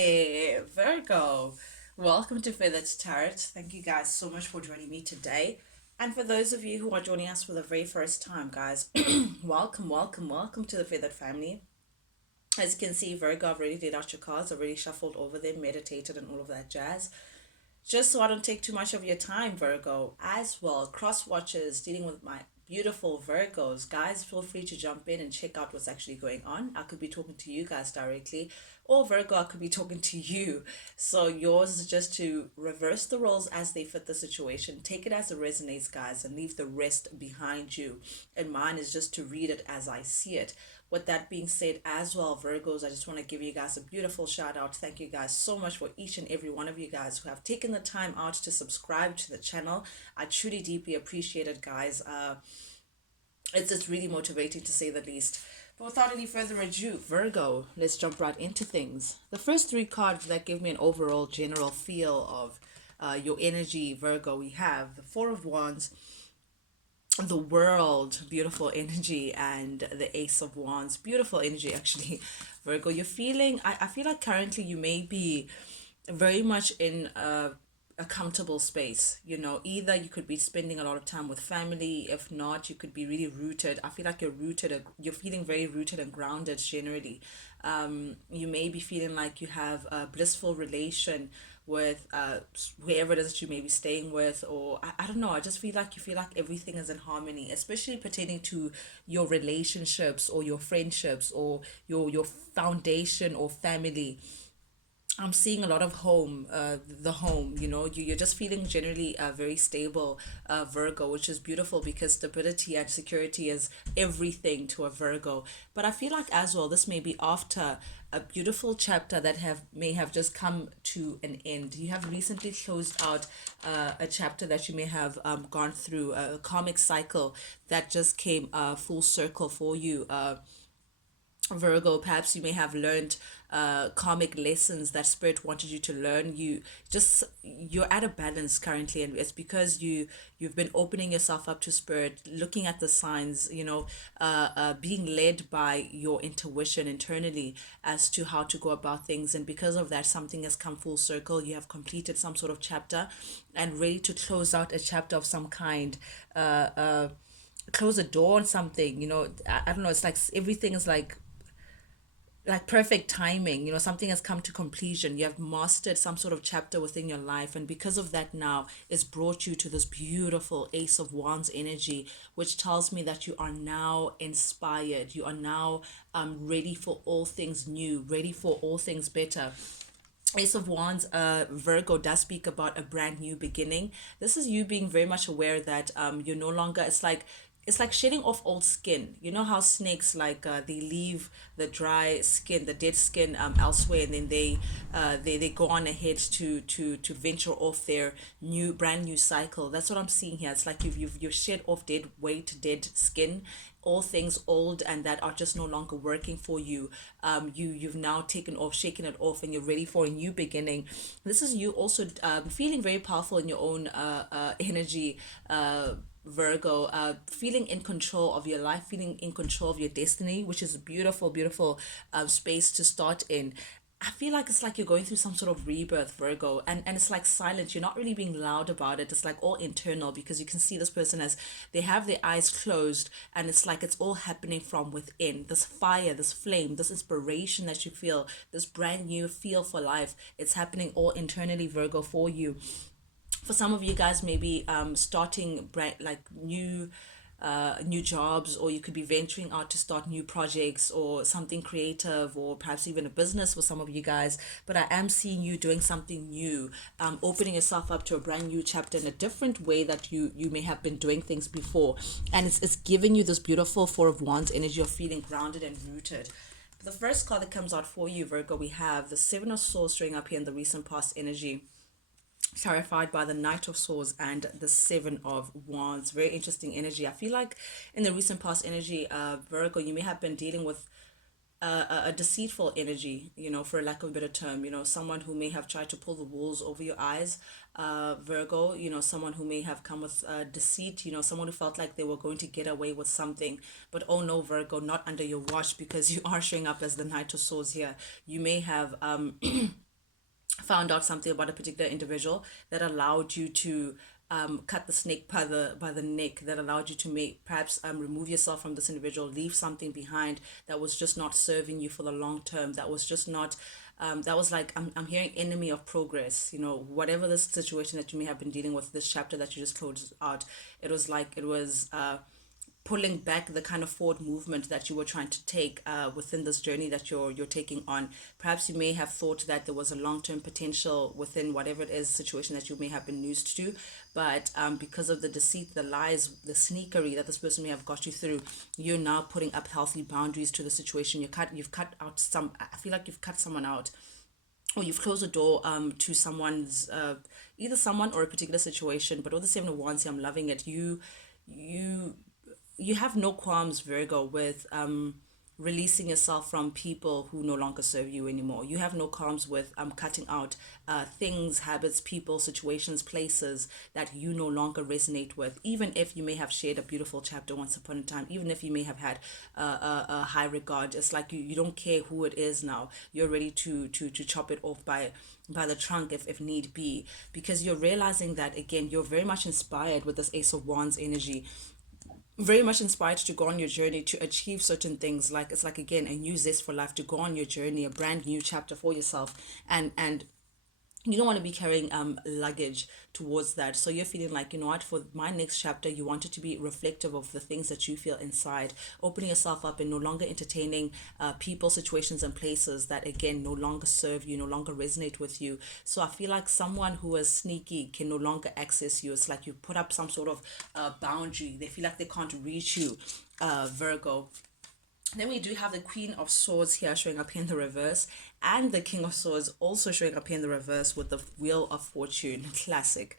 Hey, Virgo. Welcome to Feathered Tarot. Thank you guys so much for joining me today. And for those of you who are joining us for the very first time, guys, welcome to the Feathered family. As you can see, Virgo, I've already did out your cards, already shuffled over them, meditated, and all of that jazz. Just so I don't take too much of your time, Virgo, as well, cross watchers dealing with my beautiful Virgos. Guys, feel free to jump in and check out what's actually going on. I could be talking to you guys directly, or Virgo, I could be talking to you. So yours is just to reverse the roles as they fit the situation. Take it as it resonates, guys, and leave the rest behind you. And mine is just to read it as I see it. With that being said, as well, Virgos, I just want to give you guys a beautiful shout out. Thank you guys so much for each and every one of you guys who have taken the time out to subscribe to the channel. I truly deeply appreciate it, guys. It's just really motivating to say the least. But without any further ado, Virgo, let's jump right into things. The first three cards that give me an overall general feel of your energy, Virgo, we have the Four of Wands, the World, beautiful energy, and the Ace of Wands, beautiful energy actually. Virgo, you're feeling, I feel like currently you may be very much in a comfortable space. Either you could be spending a lot of time with family. If not, you could be really rooted. I feel like you're rooted, you're feeling very rooted and grounded generally. You may be feeling like you have a blissful relation with whoever it is that you may be staying with, or I don't know, I just feel like you feel like everything is in harmony, especially pertaining to your relationships or your friendships or your foundation or family. I'm seeing a lot of home, the home, you're just feeling generally very stable, Virgo, which is beautiful because stability and security is everything to a Virgo. But I feel like as well, this may be after a beautiful chapter that may have just come to an end. You have recently closed out a chapter that you may have gone through, a karmic cycle that just came full circle for you. Virgo, perhaps you may have learned karmic lessons that spirit wanted you to learn. You're at a balance currently, and it's because you've been opening yourself up to spirit, looking at the signs, being led by your intuition internally as to how to go about things. And because of that, something has come full circle. You have completed some sort of chapter and ready to close out a chapter of some kind. Close a door on something, I don't know, it's like everything is like perfect timing. Something has come to completion. You have mastered some sort of chapter within your life, and because of that, now it's brought you to this beautiful Ace of Wands energy, which tells me that you are now inspired. You are now ready for all things new, ready for all things better. Ace of Wands, Virgo, does speak about a brand new beginning. This is you being very much aware that you're no longer, it's like shedding off old skin. You know how snakes, like they leave the dry skin, the dead skin elsewhere, and then they go on ahead to venture off their brand new cycle. That's what I'm seeing here. It's like you've shed off dead weight, dead skin, all things old and that are just no longer working for you. You've now shaken it off, and you're ready for a new beginning. This is you also feeling very powerful in your own energy, Virgo, feeling in control of your life, feeling in control of your destiny, which is a beautiful, beautiful space to start in. I feel like it's like you're going through some sort of rebirth, Virgo, and it's like silent. You're not really being loud about it. It's like all internal, because you can see this person as they have their eyes closed, and it's like it's all happening from within. This fire, this flame, this inspiration that you feel, this brand new feel for life, it's happening all internally, Virgo, for you. For some of you guys, maybe starting like new jobs, or you could be venturing out to start new projects or something creative, or perhaps even a business for some of you guys. But I am seeing you doing something new, opening yourself up to a brand new chapter in a different way that you may have been doing things before, and it's giving you this beautiful Four of Wands energy of feeling grounded and rooted. The first card that comes out for you, Virgo, we have the Seven of Swords showing up here in the recent past energy, clarified by the Knight of Swords and the Seven of Wands. Very interesting energy. I feel like in the recent past energy, Virgo, you may have been dealing with a deceitful energy, for a lack of a better term, someone who may have tried to pull the wolves over your eyes, Virgo, someone who may have come with deceit, someone who felt like they were going to get away with something. But oh no, Virgo, not under your watch, because you are showing up as the Knight of Swords here. You may have found out something about a particular individual that allowed you to cut the snake by the neck, that allowed you to make perhaps remove yourself from this individual, leave something behind that was just not serving you for the long term, that was just not that was like I'm hearing enemy of progress, you know, whatever this situation that you may have been dealing with, this chapter that you just closed out, it was like it was pulling back the kind of forward movement that you were trying to take within this journey that you're taking on. Perhaps you may have thought that there was a long-term potential within whatever it is situation that you may have been used to, but because of the deceit, the lies, the sneakery that this person may have got you through, you're now putting up healthy boundaries to the situation. You've cut out some. I feel like you've cut someone out, or you've closed the door to someone's either someone or a particular situation. But with the Seven of Wands here, I'm loving it. You you have no qualms, Virgo, with releasing yourself from people who no longer serve you anymore. You have no qualms with cutting out things, habits, people, situations, places that you no longer resonate with. Even if you may have shared a beautiful chapter once upon a time, even if you may have had a high regard, it's like you don't care who it is now. You're ready to chop it off by the trunk if need be, because you're realizing that again you're very much inspired with this Ace of Wands energy, very much inspired to go on your journey to achieve certain things. Like it's like again a new zest for life, to go on your journey, a brand new chapter for yourself. And you don't want to be carrying luggage towards that. So you're feeling like, you know what, for my next chapter you want it to be reflective of the things that you feel inside, opening yourself up and no longer entertaining people, situations and places that again no longer serve you, no longer resonate with you. So I feel like someone who is sneaky can no longer access you. It's like you put up some sort of boundary. They feel like they can't reach you, Virgo. Then we do have the Queen of Swords here showing up here in the reverse, and the King of Swords also showing up here in the reverse with the Wheel of Fortune. Classic.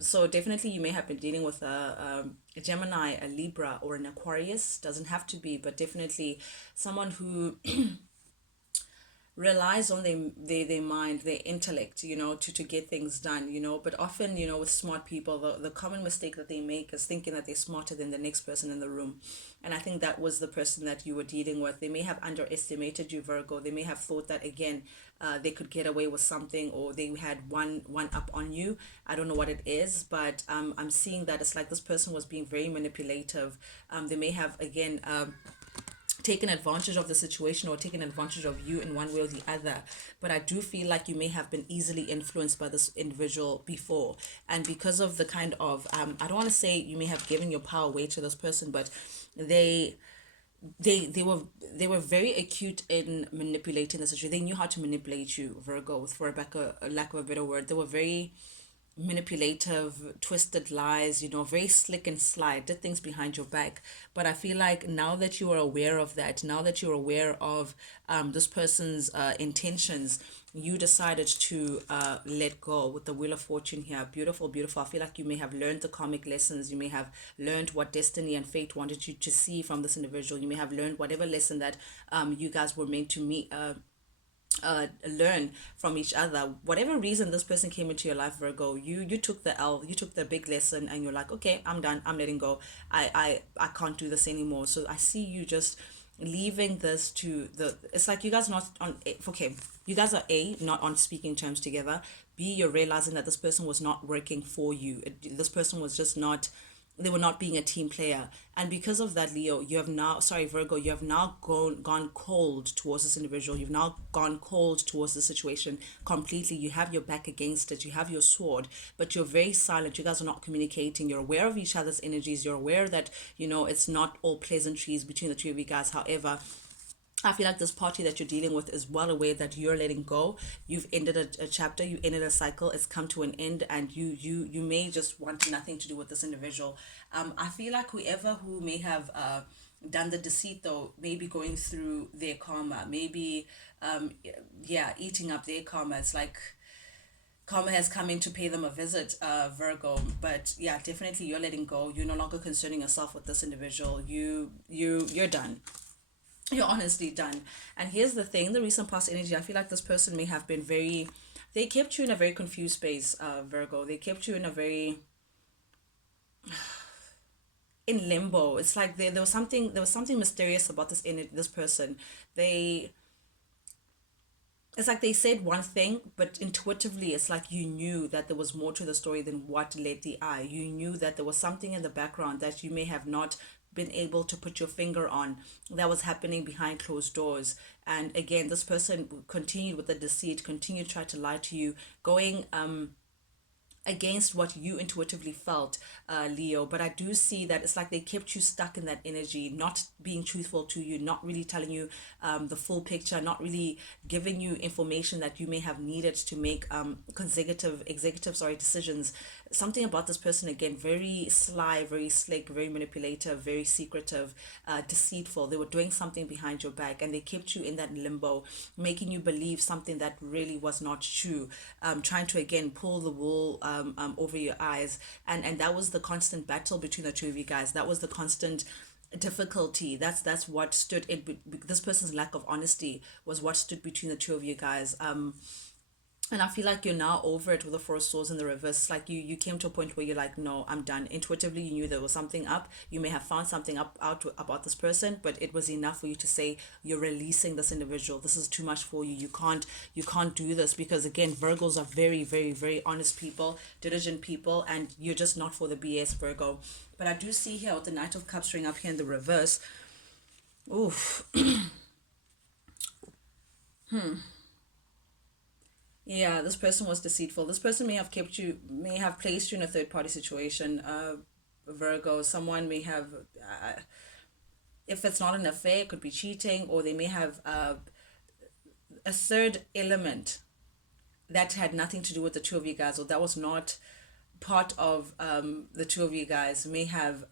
So definitely you may have been dealing with a Gemini, a Libra, or an Aquarius. Doesn't have to be, but definitely someone who relies on their mind, their intellect, you know, to get things done, you know. But often, you know, with smart people, the common mistake that they make is thinking that they're smarter than the next person in the room. And I think that was the person that you were dealing with. They may have underestimated you, Virgo. They may have thought that, again, they could get away with something, or they had one up on you. I don't know what it is, but I'm seeing that it's like this person was being very manipulative. They may have, again, taken advantage of the situation or taken advantage of you in one way or the other. But I do feel like you may have been easily influenced by this individual before, and because of the kind of I don't want to say you may have given your power away to this person, but they they were they were very acute in manipulating the situation. They knew how to manipulate you, Virgo, for a lack of a better word. They were very manipulative, twisted lies, you know, very slick and sly, did things behind your back. But I feel like now that you are aware of that, now that you're aware of this person's intentions, you decided to let go with the Wheel of Fortune here. Beautiful, beautiful. I feel like you may have learned the karmic lessons. You may have learned what destiny and fate wanted you to see from this individual. You may have learned whatever lesson that you guys were meant to meet. Learn from each other. Whatever reason this person came into your life, Virgo, you took the L, you took the big lesson, and you're like, okay, I'm done, I'm letting go. I can't do this anymore. So I see you just leaving this to the, it's like you guys not on okay, you guys are not on speaking terms together. B, you're realizing that this person was not working for you. This person was just not, they were not being a team player. And because of that, Leo, you have now, sorry, Virgo, you have now gone cold towards this individual. You've now gone cold towards the situation completely. You have your back against it, you have your sword, but you're very silent. You guys are not communicating. You're aware of each other's energies. You're aware that, you know, it's not all pleasantries between the two of you guys. However, I feel like this party that you're dealing with is well aware that you're letting go. You've ended a chapter, you ended a cycle, it's come to an end, and you may just want nothing to do with this individual. I feel like whoever who may have done the deceit though, maybe going through their karma, maybe yeah, eating up their karma. It's like karma has come in to pay them a visit, Virgo. But yeah, definitely you're letting go. You're no longer concerning yourself with this individual. You're done, you're honestly done. And here's the thing, the recent past energy, I feel like this person may have been very, they kept you in a very confused space, Virgo. They kept you in a very, in limbo. It's like there was something mysterious about this person. They it's like they said one thing, but intuitively, it's like you knew that there was more to the story than what let the eye. You knew that there was something in the background that you may have not been able to put your finger on that was happening behind closed doors. And again, this person continued with the deceit, continued to try to lie to you, going against what you intuitively felt, Leo. But I do see that it's like they kept you stuck in that energy, not being truthful to you, not really telling you the full picture, not really giving you information that you may have needed to make executive, sorry, decisions. Something about this person again, very sly, very slick, very manipulative, very secretive, deceitful. They were doing something behind your back, and they kept you in that limbo, making you believe something that really was not true, trying to again pull the wool over your eyes. And that was the constant battle between the two of you guys. That was the constant difficulty. That's what stood in. This person's lack of honesty was what stood between the two of you guys. And I feel like you're now over it with the Four of Swords in the reverse. It's like you came to a point where you're like, no, I'm done. Intuitively, you knew there was something up. You may have found something up out about this person, but it was enough for you to say you're releasing this individual. This is too much for you. You can't do this, because again, Virgos are very, very, very honest people, diligent people, and you're just not for the BS, Virgo. But I do see here with the Knight of Cups ring up here in the reverse. Oof. Yeah, this person was deceitful. This person may have placed you in a third party situation. Virgo, someone may have, if it's not an affair, it could be cheating, or they may have a third element that had nothing to do with the two of you guys, or that was not part of the two of you guys, may have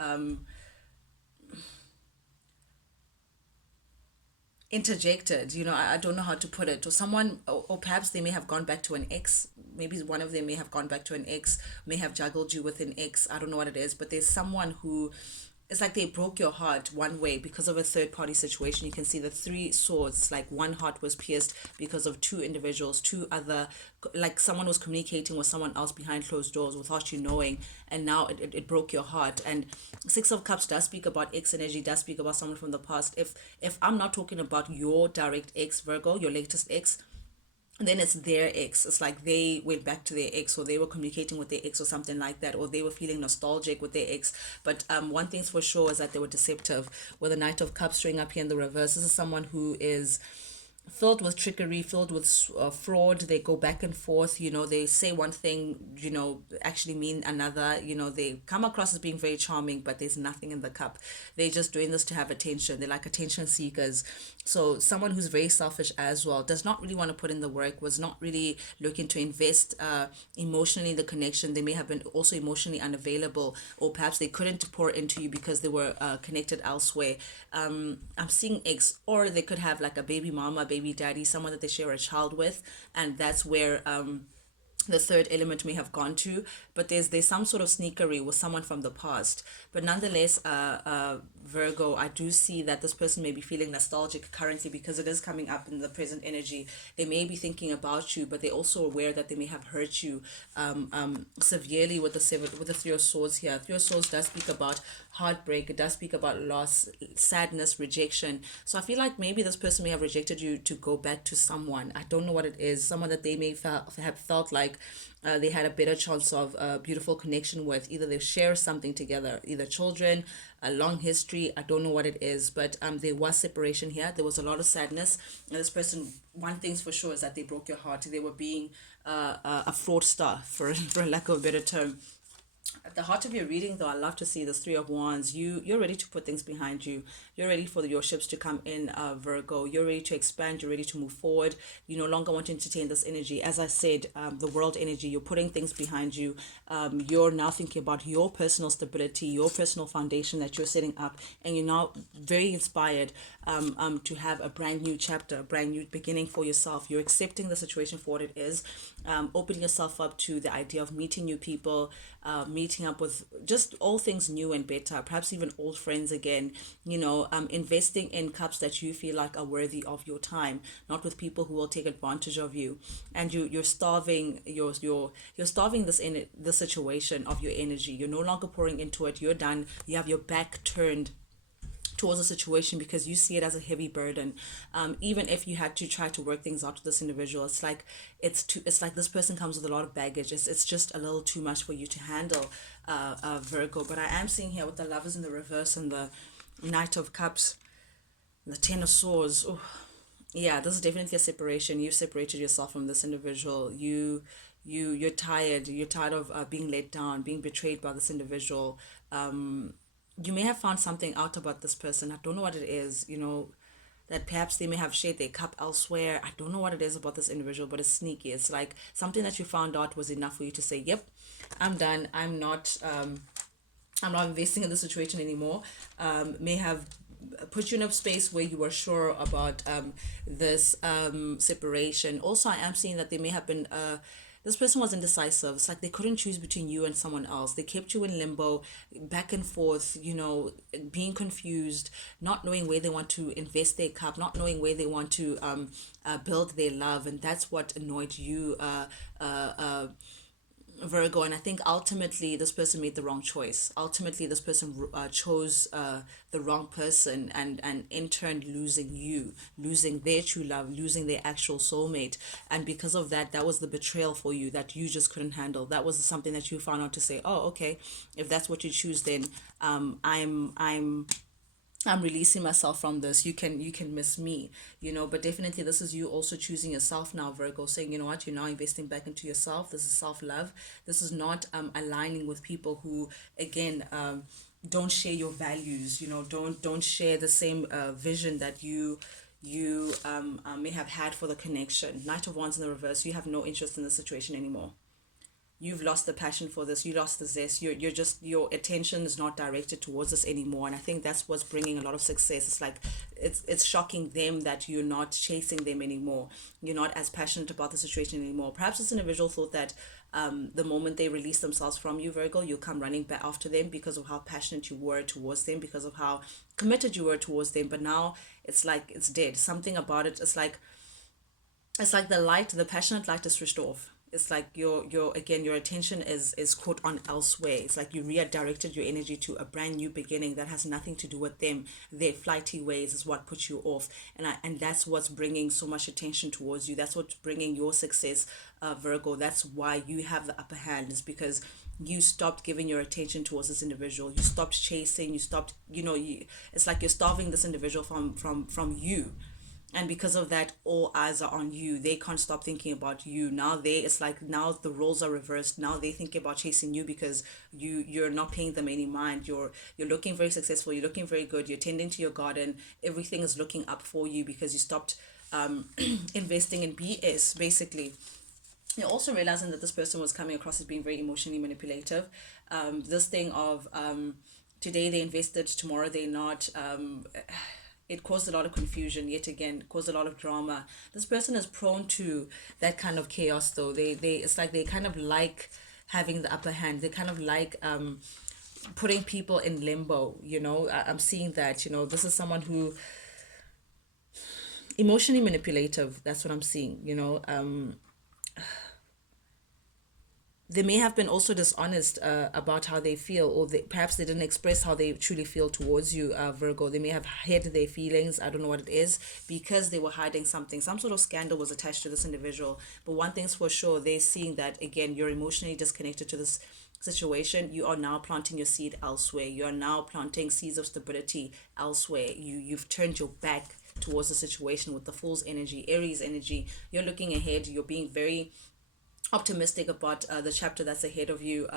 interjected. I don't know how to put it. Or someone, or perhaps they may have gone back to an ex. Maybe one of them may have gone back to an ex, may have juggled you with an ex. I don't know what it is, but there's someone who, it's like they broke your heart one way because of a third party situation. You can see the three swords. It's like one heart was pierced because of two individuals, two other, like someone was communicating with someone else behind closed doors without you knowing, and now it broke your heart. And Six of Cups does speak about ex energy, does speak about someone from the past. If I'm not talking about your direct ex, Virgo, your latest ex, then it's their ex. It's like they went back to their ex, or they were communicating with their ex, or something like that, or they were feeling nostalgic with their ex. But one thing's for sure is that they were deceptive. With the Knight of Cups showing up here in the reverse, this is someone who is filled with trickery, filled with fraud. They go back and forth. They say one thing, actually mean another. They come across as being very charming, but there's nothing in the cup. They're just doing this to have attention. They're like attention seekers. So someone who's very selfish as well, does not really want to put in the work, was not really looking to invest emotionally in the connection. They may have been also emotionally unavailable, or perhaps they couldn't pour into you because they were connected elsewhere. I'm seeing ex, or they could have like a baby mama, baby daddy, someone that they share a child with, and that's where the third element may have gone to. But there's some sort of sneakery with someone from the past. But nonetheless, Virgo, I do see that this person may be feeling nostalgic currently because it is coming up in the present energy. They may be thinking about you, but they're also aware that they may have hurt you severely with the Three of Swords here. Three of Swords does speak about heartbreak. It does speak about loss, sadness, rejection. So I feel like maybe this person may have rejected you to go back to someone. I don't know what it is. Someone that they may have felt like they had a better chance of a beautiful connection with. Either they share something together, either children, a long history. I don't know what it is, but there was separation here. There was a lot of sadness. And this person, one thing's for sure, is that they broke your heart. They were being a fraudster, for lack of a better term. At the heart of your reading, though, I love to see this Three of Wands. You're ready to put things behind you. You're ready for your ships to come in, Virgo. You're ready to expand. You're ready to move forward. You no longer want to entertain this energy. As I said, the world energy. You're putting things behind you. You're now thinking about your personal stability, your personal foundation that you're setting up, and you're now very inspired to have a brand new chapter, a brand new beginning for yourself. You're accepting the situation for what it is, opening yourself up to the idea of meeting new people, meeting up with just all things new and better, perhaps even old friends again. Investing in cups that you feel like are worthy of your time, not with people who will take advantage of you. And you're starving you're starving this situation of your energy. You're no longer pouring into it. You're done. You have your back turned towards a situation because you see it as a heavy burden. Even if you had to try to work things out with this individual, it's like it's like this person comes with a lot of baggage. It's just a little too much for you to handle, Virgo. But I am seeing here with the Lovers in the reverse and the Knight of Cups, the Ten of Swords. Ooh, yeah, this is definitely a separation. You've separated yourself from this individual. You're tired. You're tired of being let down, being betrayed by this individual. You may have found something out about this person. I don't know what it is. That perhaps they may have shared their cup elsewhere. I don't know what it is about this individual, but it's sneaky. It's like something that you found out was enough for you to say, "Yep, I'm done. I'm not investing in the situation anymore." May have put you in a space where you were sure about this separation. Also, I am seeing that they may have been this person was indecisive. It's like they couldn't choose between you and someone else. They kept you in limbo, back and forth, being confused, not knowing where they want to invest their cup, not knowing where they want to build their love. And that's what annoyed you, Virgo. And I think ultimately this person made the wrong choice. Ultimately, this person chose the wrong person, and in turn losing you, losing their true love, losing their actual soulmate. And because of that, that was the betrayal for you that you just couldn't handle. That was something that you found out to say, oh, okay, if that's what you choose, then I'm releasing myself from this. You can miss me, but definitely this is you also choosing yourself now, Virgo, saying, you know what, you're now investing back into yourself. This is self-love. This is not aligning with people who, again, don't share your values, don't share the same vision that you may have had for the connection. Knight of Wands in the reverse, you have no interest in the situation anymore. You've lost the passion for this. You lost the zest. You're just, your attention is not directed towards this anymore. And I think that's what's bringing a lot of success. It's like it's shocking them that you're not chasing them anymore. You're not as passionate about the situation anymore. Perhaps this individual thought that the moment they release themselves from you, Virgo, you'll come running back after them because of how passionate you were towards them, because of how committed you were towards them. But now it's like it's dead. Something about it. It's like the passionate light is switched off. It's like your attention is caught on elsewhere. It's like you redirected your energy to a brand new beginning that has nothing to do with them. Their flighty ways is what puts you off, and that's what's bringing so much attention towards you. That's what's bringing your success, Virgo. That's why you have the upper hand, is because you stopped giving your attention towards this individual. You stopped chasing. You stopped. It's like you're starving this individual from you, and because of that, all eyes are on you. They can't stop thinking about you. It's like now the roles are reversed. Now they think about chasing you because you're not paying them any mind. You're looking very successful. You're looking very good. You're tending to your garden. Everything is looking up for you because you stopped investing in BS, basically. You're also realizing that this person was coming across as being very emotionally manipulative. This thing of today they invested, tomorrow they're not. It caused a lot of confusion. Yet again, caused a lot of drama. This person is prone to that kind of chaos, though. They it's like they kind of like having the upper hand. They kind of like putting people in limbo. I'm seeing that. This is someone who emotionally manipulative. That's what I'm seeing. They may have been also dishonest about how they feel, or perhaps they didn't express how they truly feel towards you, Virgo. They may have hid their feelings. I don't know what it is, because they were hiding something. Some sort of scandal was attached to this individual. But one thing's for sure, they're seeing that, again, you're emotionally disconnected to this situation. You are now planting your seed elsewhere. You are now planting seeds of stability elsewhere. You've turned your back towards the situation with the Fool's energy, Aries energy. You're looking ahead. You're being very optimistic about the chapter that's ahead of you,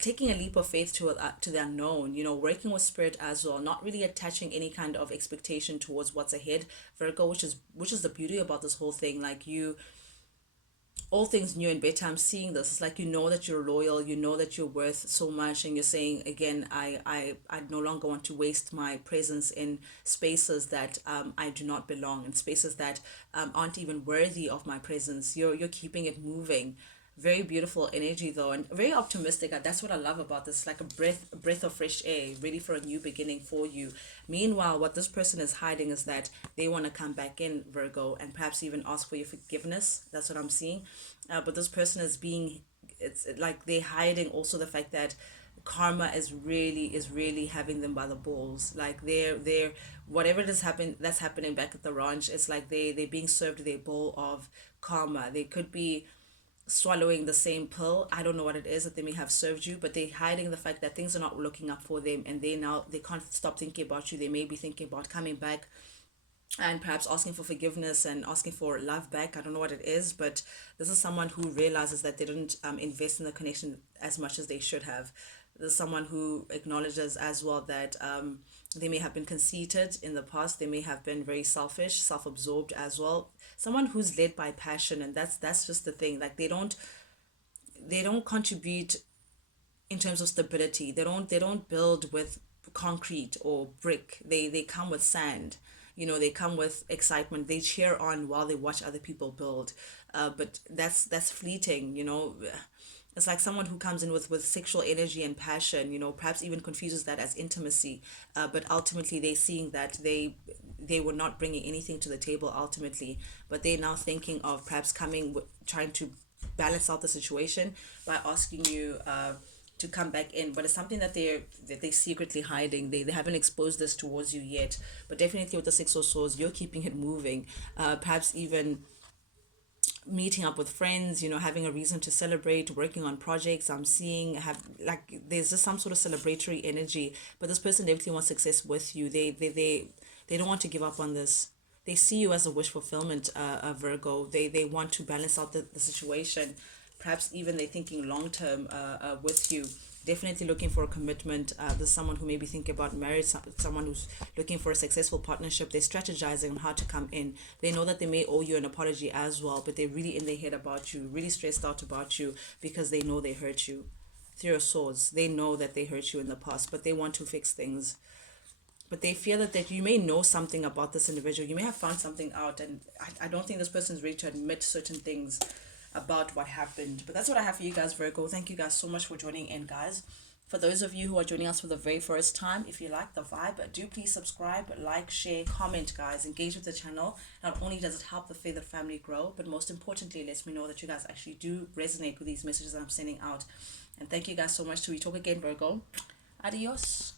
taking a leap of faith to the unknown, working with spirit as well, not really attaching any kind of expectation towards what's ahead, Virgo, which is the beauty about this whole thing. Like, all things new and better. I'm seeing this. It's like that you're loyal, that you're worth so much, and you're saying, again, I no longer want to waste my presence in spaces that I do not belong, in spaces that aren't even worthy of my presence. You're keeping it moving. Very beautiful energy, though, and very optimistic. That's what I love about this. Like a breath of fresh air, ready for a new beginning for you. Meanwhile, what this person is hiding is that they want to come back in, Virgo, and perhaps even ask for your forgiveness. That's what I'm seeing. But this person is it's like they're hiding also the fact that karma is really having them by the balls. Like they're whatever that's happening back at the ranch, it's like they're being served their bowl of karma. They could be swallowing the same pill. I don't know what it is that they may have served you, but they're hiding the fact that things are not looking up for them, and they can't stop thinking about you. They may be thinking about coming back and perhaps asking for forgiveness and asking for love back. I don't know what it is, but this is someone who realizes that they didn't invest in the connection as much as they should have. There's someone who acknowledges as well that they may have been conceited in the past. They may have been very selfish, self-absorbed as well. Someone who's led by passion, and that's just the thing. Like they don't contribute in terms of stability. They don't build with concrete or brick. They come with sand. They come with excitement. They cheer on while they watch other people build. But that's fleeting. It's like someone who comes in with sexual energy and passion, perhaps even confuses that as intimacy. But ultimately, they're seeing that they were not bringing anything to the table ultimately, but they're now thinking of perhaps trying to balance out the situation by asking you to come back in. But it's something that they're secretly hiding. They haven't exposed this towards you yet, but definitely with the Six of Swords, you're keeping it moving. Perhaps even meeting up with friends, having a reason to celebrate, working on projects. I'm seeing have like there's just some sort of celebratory energy, but this person definitely wants success with you. They don't want to give up on this. They see you as a wish fulfillment, Virgo. They want to balance out the situation. Perhaps even they're thinking long term with you. Definitely looking for a commitment. There's someone who may be thinking about marriage, someone who's looking for a successful partnership. They're strategizing on how to come in. They know that they may owe you an apology as well, but they're really in their head about you, really stressed out about you because they know they hurt you. Three of Swords, they know that they hurt you in the past, but they want to fix things. But they feel that you may know something about this individual. You may have found something out, and I don't think this person's ready to admit certain things about what happened. But that's what I have for you guys, Virgo. Thank you guys so much for joining in, guys. For those of you who are joining us for the very first time, if you like the vibe, do please subscribe, like, share, comment, guys. Engage with the channel. Not only does it help the Feathered family grow, but most importantly, it lets me know that you guys actually do resonate with these messages that I'm sending out. And thank you guys so much. Till we talk again, Virgo. Adios.